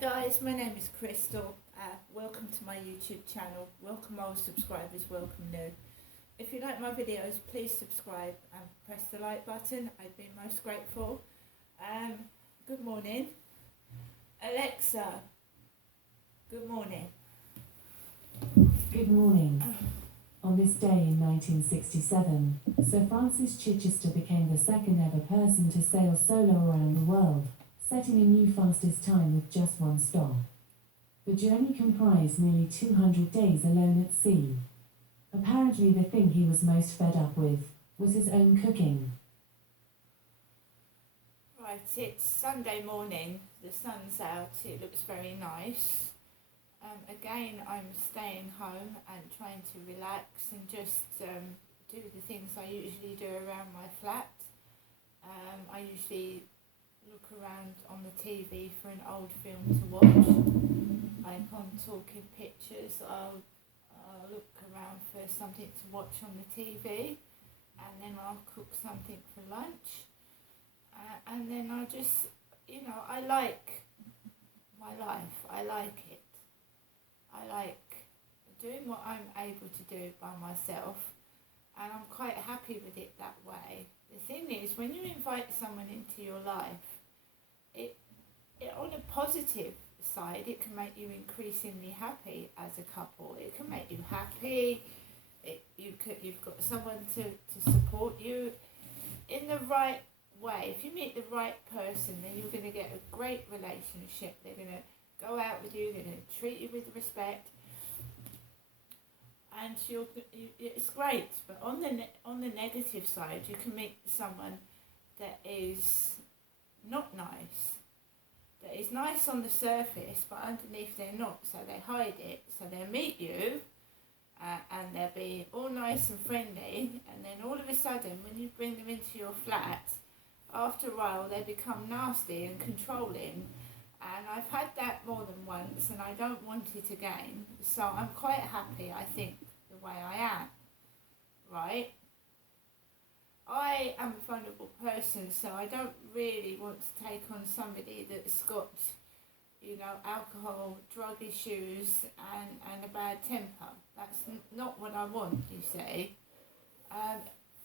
Guys, my name is Crystal. Welcome to my YouTube channel. Welcome old subscribers, welcome new. If you like my videos, please subscribe and press the like button. I'd be most grateful. Good morning. Alexa, good morning. Good morning. On this day in 1967, Sir Francis Chichester became the second ever person to sail solo around the world, setting a new fastest time with just one stop. The journey comprised nearly 200 days alone at sea. Apparently the thing he was most fed up with was his own cooking. Right, it's Sunday morning, the sun's out, it looks very nice. Again, I'm staying home and trying to relax and just do the things I usually do around my flat. I usually look around on the TV for an old film to watch. Like on Talking Pictures, I'll look around for something to watch on the TV, and then I'll cook something for lunch, and then I'll just, I like my life, I like it. I like doing what I'm able to do by myself, and I'm quite happy with it that way. The thing is, when you invite someone into your life, it on a positive side, it can make you increasingly happy as a couple. It can make you happy. You've got someone to support you in the right way. If you meet the right person, then you're going to get a great relationship. They're going to go out with you, they're going to treat you with respect, and it's great. But on the negative side, you can meet someone that is not nice, that is nice on the surface, but underneath they're not, so they hide it. So they'll meet you, and they'll be all nice and friendly, and then all of a sudden, when you bring them into your flat, after a while they become nasty and controlling. And I've had that more than once, and I don't want it again. So I'm quite happy, I think, the way I am, right? I am a vulnerable person, so I don't really want to take on somebody that's got, alcohol, drug issues, and a bad temper. That's not what I want, you see.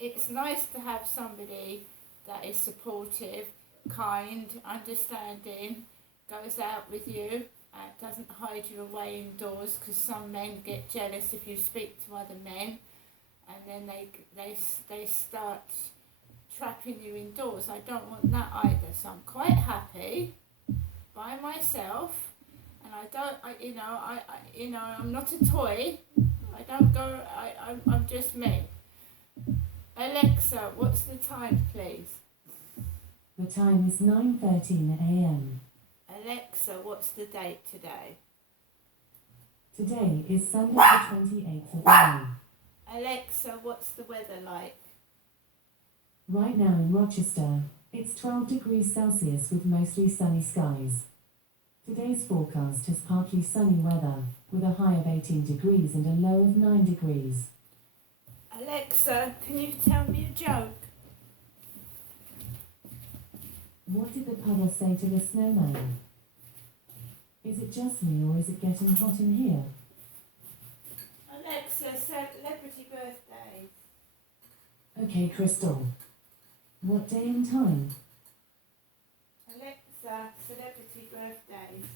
It's nice to have somebody that is supportive, kind, understanding, goes out with you, doesn't hide you away indoors, because some men get jealous if you speak to other men, and then they start trapping you indoors. I don't want that either. So I'm quite happy by myself, and I'm not a toy. I don't go. I'm just me. Alexa, what's the time, please? The time is 9:13 a.m. Alexa, what's the date today? Today is Sunday the 28th of May. Alexa, what's the weather like? Right now in Rochester, it's 12 degrees Celsius with mostly sunny skies. Today's forecast has partly sunny weather, with a high of 18 degrees and a low of 9 degrees. Alexa, can you tell me a joke? What did the puddle say to the snowman? Is it just me, or is it getting hot in here? Alexa, celebrity birthdays. Okay, Crystal. What day and time? Alexa, celebrity birthdays.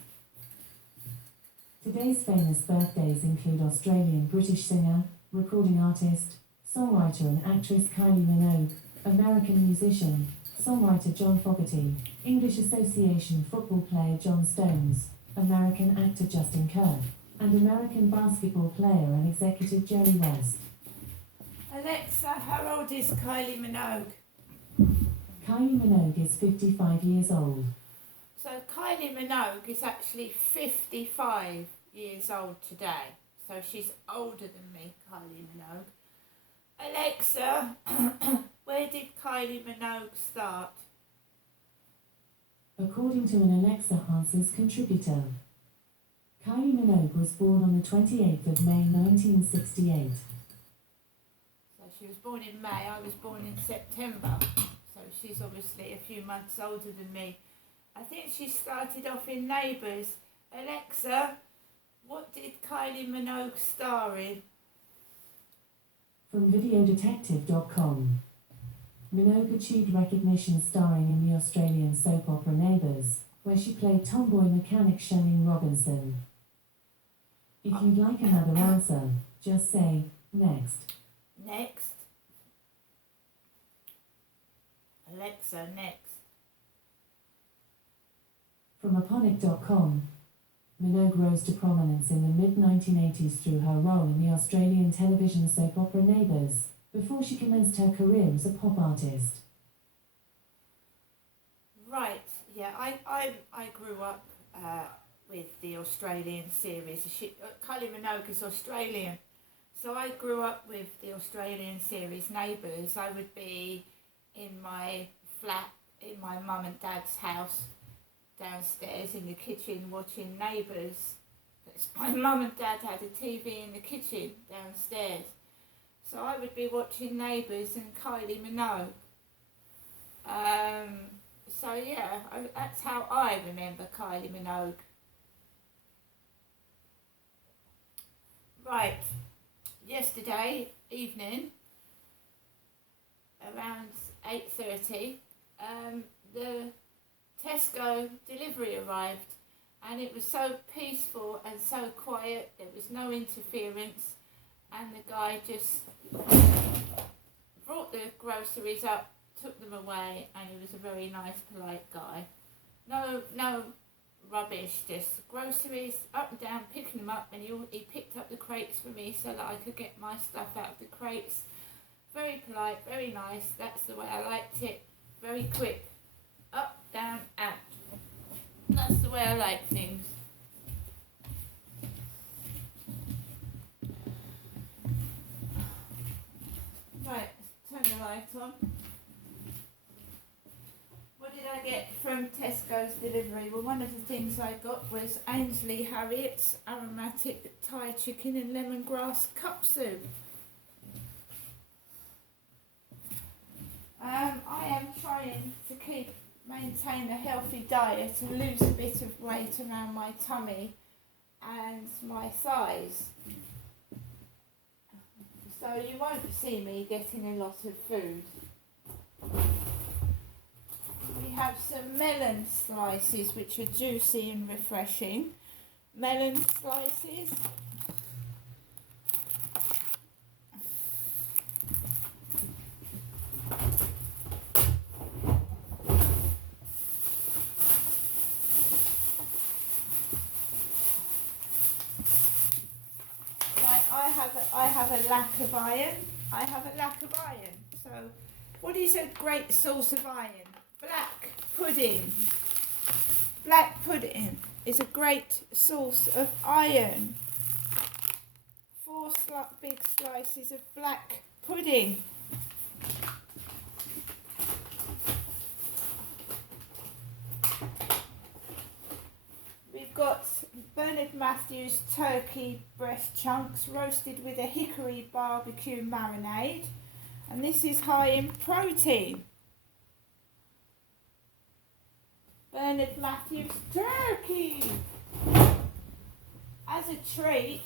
Today's famous birthdays include Australian British singer, recording artist, songwriter and actress Kylie Minogue, American musician, songwriter John Fogerty, English Association football player John Stones, American actor Justin Kirk, and American basketball player and executive Jerry West. Alexa, how old is Kylie Minogue? Kylie Minogue is 55 years old. So Kylie Minogue is actually 55 years old today. So she's older than me, Kylie Minogue. Alexa, where did Kylie Minogue start? According to an Alexa Answers contributor, Kylie Minogue was born on the 28th of May 1968. So she was born in May, I was born in September. So she's obviously a few months older than me. I think she started off in Neighbours Alexa, what did Kylie Minogue star in? From Videodetective.com. Minogue achieved recognition starring in the Australian soap opera Neighbours, where she played tomboy mechanic Shannon Robinson. If you'd like another answer, just say, next. Next. Alexa, next. From Aponic.com. Minogue rose to prominence in the mid-1980s through her role in the Australian television soap opera Neighbours, before she commenced her career as a pop artist. Right, yeah, I grew up with the Australian series. Kylie Minogue is Australian, so I grew up with the Australian series Neighbours. I would be in my flat, in my mum and dad's house, downstairs in the kitchen watching Neighbours. My mum and dad had a TV in the kitchen downstairs, so I would be watching Neighbours and Kylie Minogue. So yeah, that's how I remember Kylie Minogue. Right, yesterday evening, around 8:30, the Tesco delivery arrived, and it was so peaceful and so quiet. There was no interference, and the guy just brought the groceries up, took them away, and he was a very nice, polite guy. No rubbish, just groceries up and down, picking them up, and he picked up the crates for me so that I could get my stuff out of the crates. Very polite, very nice. That's the way I liked it. Very quick. Up, down, out. That's the way I like things. Right, turn the light on. What did I get from Tesco's delivery? Well, one of the things I got was Ainsley Harriet's aromatic Thai chicken and lemongrass cup soup. I am trying to maintain a healthy diet and lose a bit of weight around my tummy and my thighs. So you won't see me getting a lot of food. We have some melon slices which are juicy and refreshing. Melon slices. I have a lack of iron. So, what is a great source of iron? Black pudding. Black pudding is a great source of iron. 4 big slices of black pudding. We've got Bernard Matthews turkey breast chunks roasted with a hickory barbecue marinade, and this is high in protein. Bernard Matthews turkey. As a treat,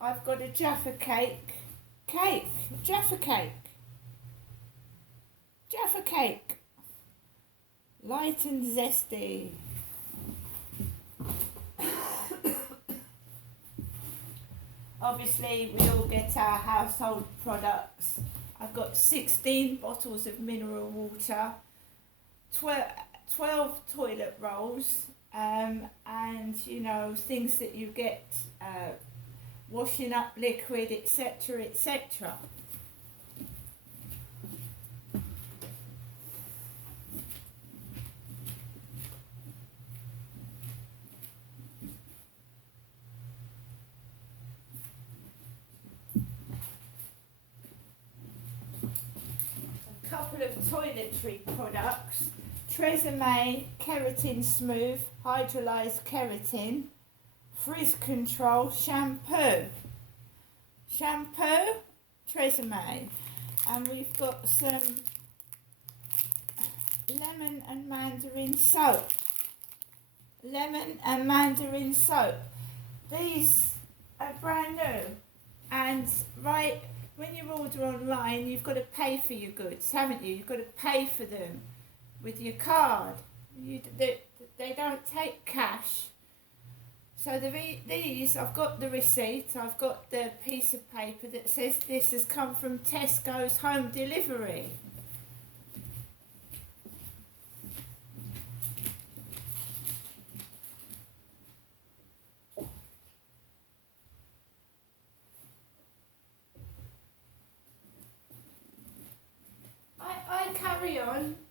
I've got a Jaffa cake. Jaffa cake. Light and zesty. Obviously, we all get our household products. I've got 16 bottles of mineral water, 12 toilet rolls, and things that you get, washing up liquid, etc., etc. Couple of toiletry products: Tresemme Keratin Smooth Hydrolyzed Keratin Frizz Control Shampoo, Tresemme, and we've got some lemon and mandarin soap lemon and mandarin soap. These are brand new, and right when you order online, you've got to pay for your goods, haven't you? You've got to pay for them with your card. They don't take cash. So these, I've got the receipt, I've got the piece of paper that says this has come from Tesco's home delivery.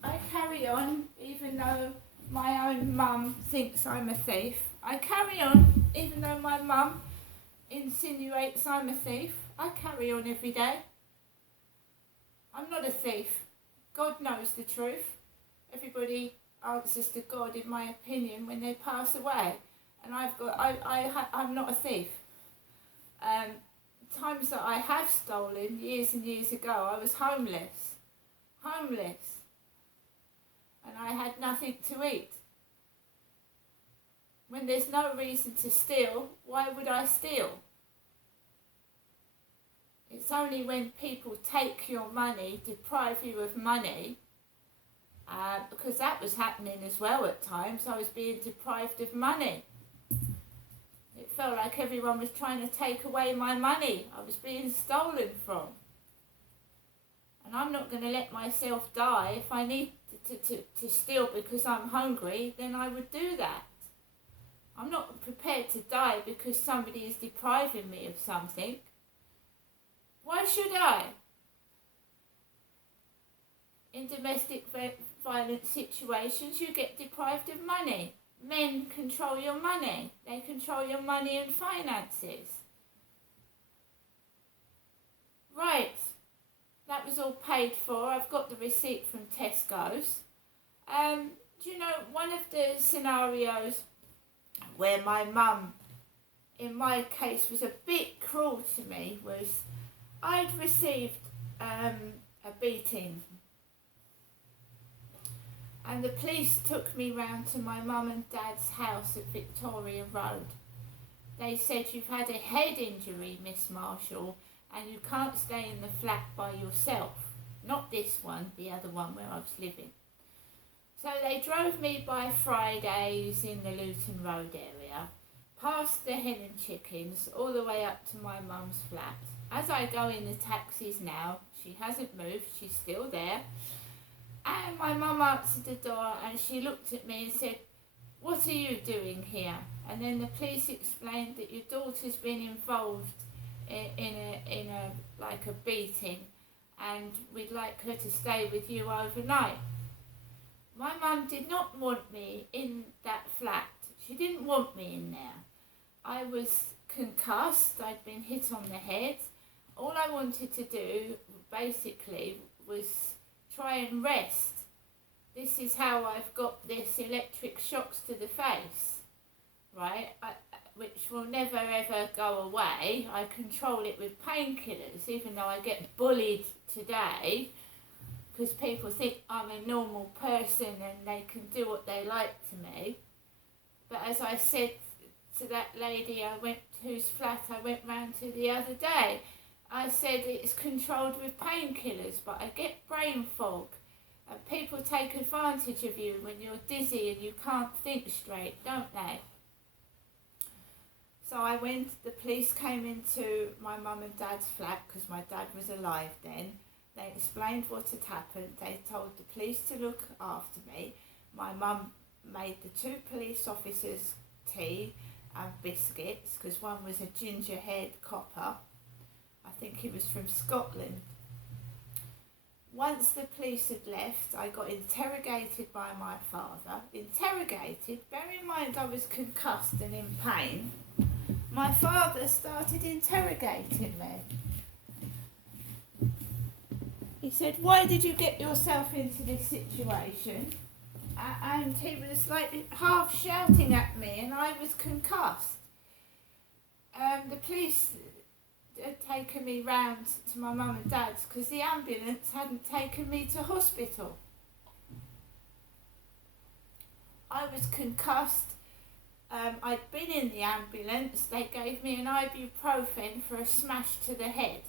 I carry on, even though my own mum thinks I'm a thief. I carry on, even though my mum insinuates I'm a thief. I carry on every day. I'm not a thief. God knows the truth. Everybody answers to God, in my opinion, when they pass away. And I'm not a thief. Times that I have stolen, years and years ago, I was homeless. And I had nothing to eat. When there's no reason to steal, why would I steal? It's only when people take your money, deprive you of money, because that was happening as well at times. I was being deprived of money. It felt like everyone was trying to take away my money. I was being stolen from. And I'm not going to let myself die. If I need to steal because I'm hungry, then I would do that. I'm not prepared to die because somebody is depriving me of something. Why should I? In domestic violence situations, you get deprived of money. Men control your money. They control your money and finances. Right. That was all paid for. I've got the receipt from Tesco's. Do you know, one of the scenarios where my mum, in my case, was a bit cruel to me was I'd received a beating. And the police took me round to my mum and dad's house at Victoria Road. They said, "You've had a head injury, Miss Marshall, and you can't stay in the flat by yourself." Not this one, the other one where I was living. So they drove me by Fridays in the Luton Road area, past the Hen and Chickens, all the way up to my mum's flat. As I go in the taxis now, she hasn't moved, she's still there. And my mum answered the door and she looked at me and said, "What are you doing here?" And then the police explained that your daughter's been involved in a beating, and we'd like her to stay with you overnight. My mum did not want me in that flat. She didn't want me in there. I was concussed. I'd been hit on the head. All I wanted to do, basically, was try and rest. This is how I've got this electric shocks to the face, right? Which will never ever go away. I control it with painkillers, even though I get bullied today because people think I'm a normal person and they can do what they like to me. But as I said to that lady whose flat I went round to the other day, I said it's controlled with painkillers, but I get brain fog and people take advantage of you when you're dizzy and you can't think straight, don't they? So the police came into my mum and dad's flat because my dad was alive then. They explained what had happened. They told the police to look after me. My mum made the two police officers tea and biscuits because one was a ginger-haired copper. I think he was from Scotland. Once the police had left, I got interrogated by my father. Interrogated, bear in mind I was concussed and in pain. My father started interrogating me. He said, "Why did you get yourself into this situation?" And he was like half shouting at me and I was concussed. The police had taken me round to my mum and dad's because the ambulance hadn't taken me to hospital. I was concussed. I'd been in the ambulance. They gave me an ibuprofen for a smash to the head.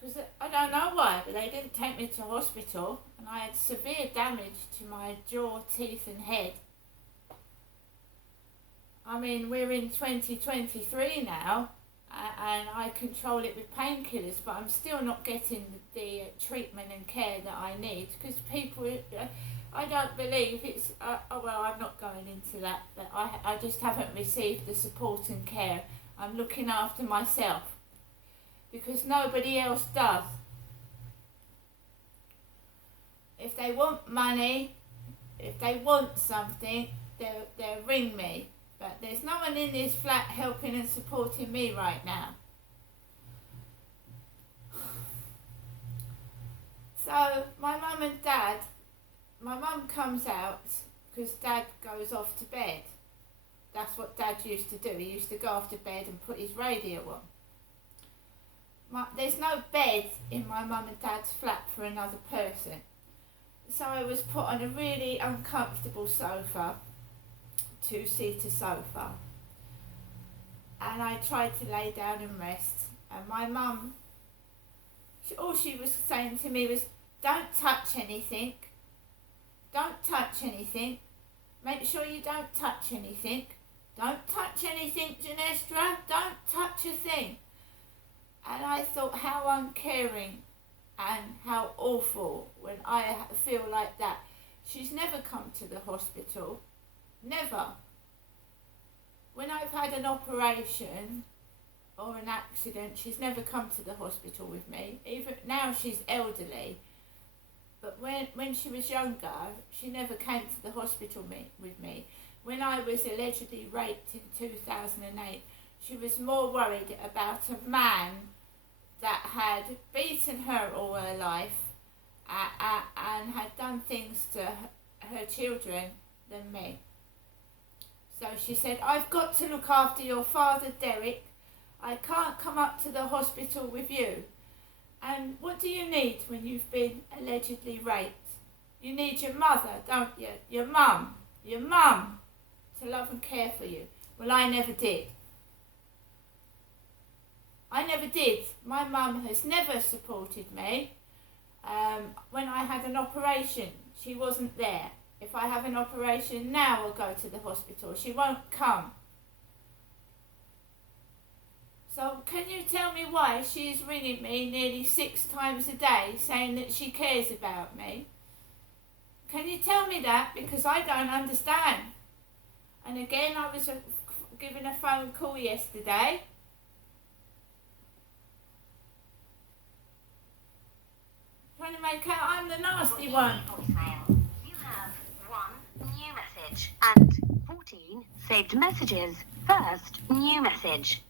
Because I don't know why, but they didn't take me to hospital, and I had severe damage to my jaw, teeth and head. I mean, we're in 2023 now, and I control it with painkillers, but I'm still not getting the treatment and care that I need, because people, I don't believe it's, well, I'm not going into that, but I just haven't received the support and care. I'm looking after myself, because nobody else does. If they want money, if they want something, they'll ring me. But there's no one in this flat helping and supporting me right now. So my mum and dad, my mum comes out because dad goes off to bed. That's what dad used to do. He used to go off to bed and put his radio on. There's no bed in my mum and dad's flat for another person. So I was put on a really uncomfortable sofa, two-seater sofa, and I tried to lay down and rest, and my mum, all she was saying to me was, don't touch anything, don't touch anything, make sure you don't touch anything, don't touch anything, Ginestra, don't touch a thing. And I thought, how uncaring and how awful when I feel like that. She's never come to the hospital. Never. When I've had an operation or an accident, she's never come to the hospital with me. Even now she's elderly, but when she was younger, she never came to the hospital with me. When I was allegedly raped in 2008, she was more worried about a man that had beaten her all her life and had done things to her children than me. So she said, I've got to look after your father, Derek. I can't come up to the hospital with you. And what do you need when you've been allegedly raped? You need your mother, don't you? Your mum to love and care for you. Well, I never did. I never did. My mum has never supported me. When I had an operation, she wasn't there. If I have an operation now, I'll go to the hospital. She won't come. So can you tell me why she is ringing me nearly 6 times a day saying that she cares about me? Can you tell me that? Because I don't understand. And again, I was given a phone call yesterday. Trying to make out I'm the nasty one. You have 1 new message and 14 saved messages. First new message.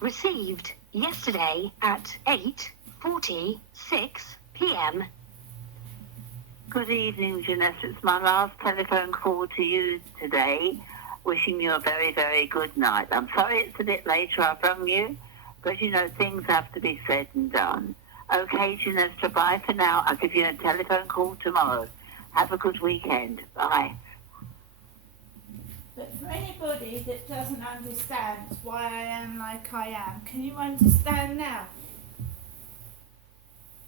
Received yesterday at 8:46 p.m. Good evening, Jeanette. It's my last telephone call to you today. Wishing you a very, very good night. I'm sorry it's a bit later I've rung you, but you know, things have to be said and done. Okay, Ginestra, bye for now. I'll give you a telephone call tomorrow. Have a good weekend. Bye. But for anybody that doesn't understand why I am like I am, can you understand now?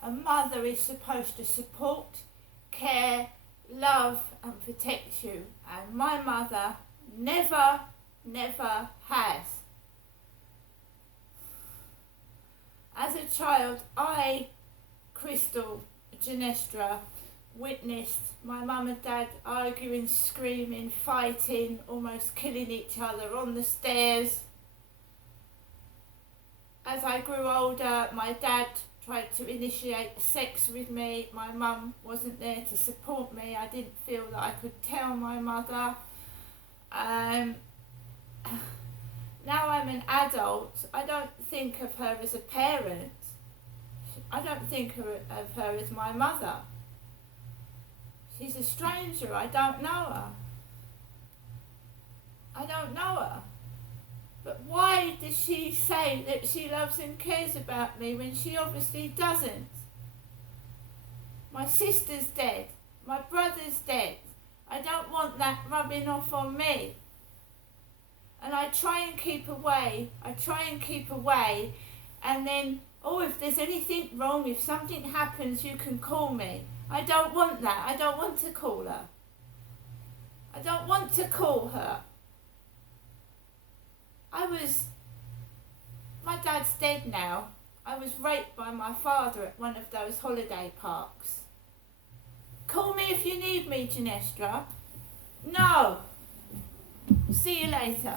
A mother is supposed to support, care, love and protect you. And my mother never has. As a child, I, Crystal Ginestra, witnessed my mum and dad arguing, screaming, fighting, almost killing each other on the stairs. As I grew older, my dad tried to initiate sex with me. My mum wasn't there to support me. I didn't feel that I could tell my mother. Now I'm an adult, I don't think of her as a parent. I don't think of her as my mother. She's a stranger, I don't know her. I don't know her. But why does she say that she loves and cares about me when she obviously doesn't? My sister's dead. My brother's dead. I don't want that rubbing off on me. And I try and keep away. And then, oh, if there's anything wrong, if something happens, you can call me. I don't want that. I don't want to call her. I don't want to call her. My dad's dead now. I was raped by my father at one of those holiday parks. Call me if you need me, Ginestra. No. See you later.